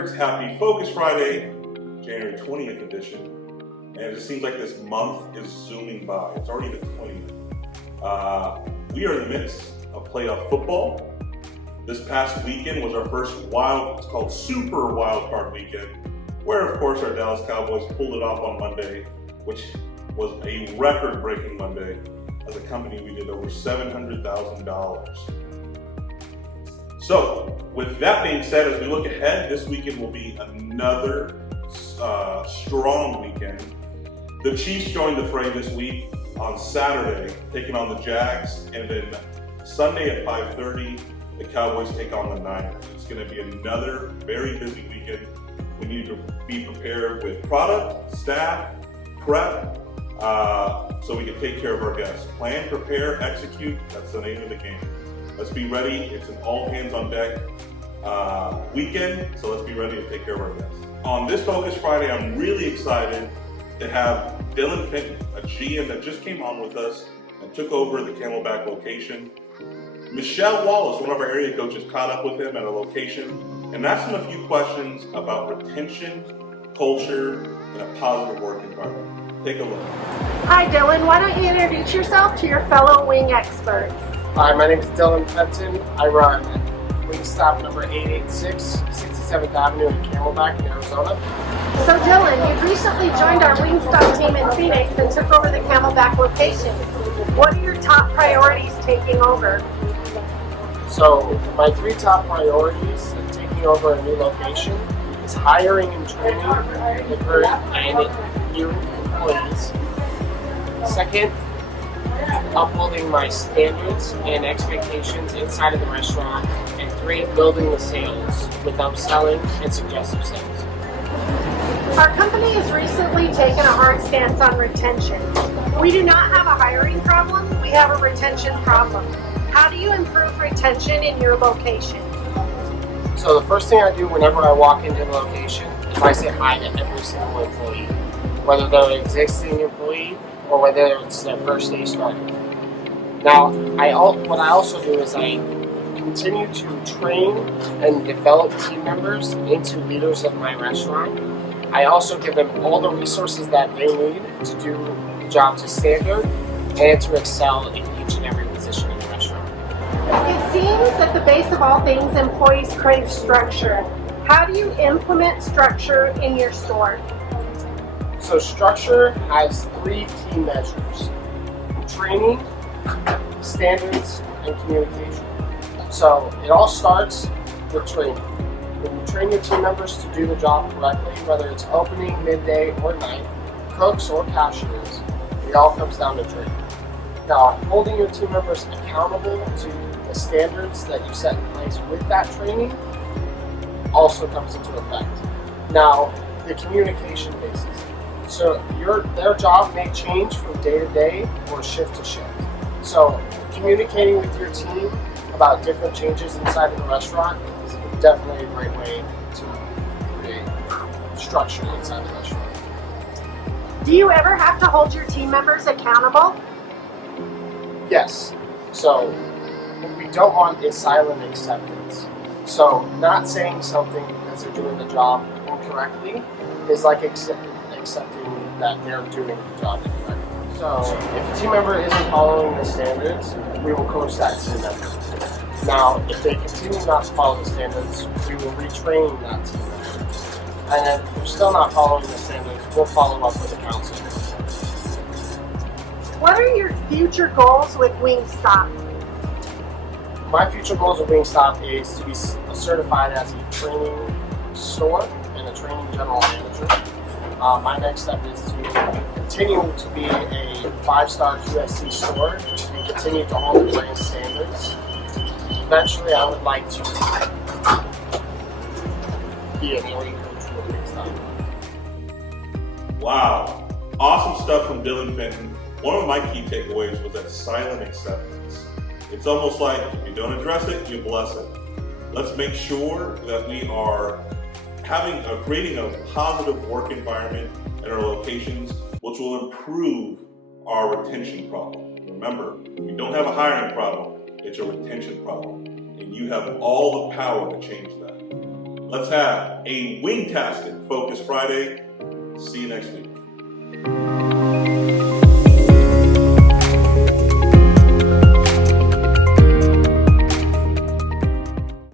Pittsburgh's Happy Focus Friday, January 20th edition. And it just seems like this month is zooming by. It's already the 20th. We are in the midst of playoff football. This past weekend was our first it's called Super Wild Card Weekend, where of course our Dallas Cowboys pulled it off on Monday, which was a record-breaking Monday. As a company, we did over $700,000. So, with that being said, as we look ahead, this weekend will be another strong weekend. The Chiefs joined the fray this week on Saturday, taking on the Jags, and then Sunday at 5:30, the Cowboys take on the Niners. It's going to be another very busy weekend. We need to be prepared with product, staff, prep, so we can take care of our guests. Plan, prepare, execute. That's the name of the game. Let's be ready. It's an all hands on deck weekend, so let's be ready to take care of our guests. On this Focus Friday, I'm really excited to have Dylan Fenton, a GM that just came on with us and took over the Camelback location. Michelle Wallace, one of our area coaches, caught up with him at a location and asked him a few questions about retention, culture, and a positive work environment. Take a look. Hi Dylan, why don't you introduce yourself to your fellow wing experts? Hi, my name is Dylan Fenton. I run Wingstop number 886, 67th Avenue in Camelback in Arizona. So Dylan, you've recently joined our Wingstop team in Phoenix and took over the Camelback location. What are your top priorities taking over? So my three top priorities of taking over a new location is hiring and training the current and new employees. Second, upholding my standards and expectations inside of the restaurant. And three, building the sales with upselling and suggestive sales. Our company has recently taken a hard stance on retention. We do not have a hiring problem, we have a retention problem. How do you improve retention in your location? So the first thing I do whenever I walk into the location is I say hi to every single employee, whether they're an existing employee or whether it's their first day starting. Now, what I also do is I continue to train and develop team members into leaders of my restaurant. I also give them all the resources that they need to do the job to standard and to excel in each and every position in the restaurant. It seems at the base of all things, employees crave structure. How do you implement structure in your store? So structure has three key measures: training, standards, and communication. So it all starts with training. When you train your team members to do the job correctly, whether it's opening, midday, or night, cooks or cashiers, it all comes down to training. Now, holding your team members accountable to the standards that you set in place with that training also comes into effect. Now, the communication basis. So their job may change from day to day or shift to shift. So communicating with your team about different changes inside of the restaurant is definitely a great way to create structure inside the restaurant. Do you ever have to hold your team members accountable? Yes. So what we don't want is silent acceptance. So not saying something because they're doing the job incorrectly is like accepting that they're doing the job incorrectly. So if a team member isn't following the standards, we will coach that team member. Now, if they continue not to follow the standards, we will retrain that team member. And then if they're still not following the standards, we'll follow up with a counselor. What are your future goals with Wingstop? My future goals with Wingstop is to be certified as a training store and a training general manager. My next step is to continue to be a 5-star QSC store and continue to hold the brand standards. Eventually, I would like to be an elite coach with Wingstop. Wow. Awesome stuff from Dylan Fenton. One of my key takeaways was that silent acceptance. It's almost like if you don't address it, you bless it. Let's make sure that we are creating a positive work environment at our locations, which will improve our retention problem. Remember, you don't have a hiring problem, it's a retention problem. And you have all the power to change that. Let's have a wing-tastic focus Friday. See you next week.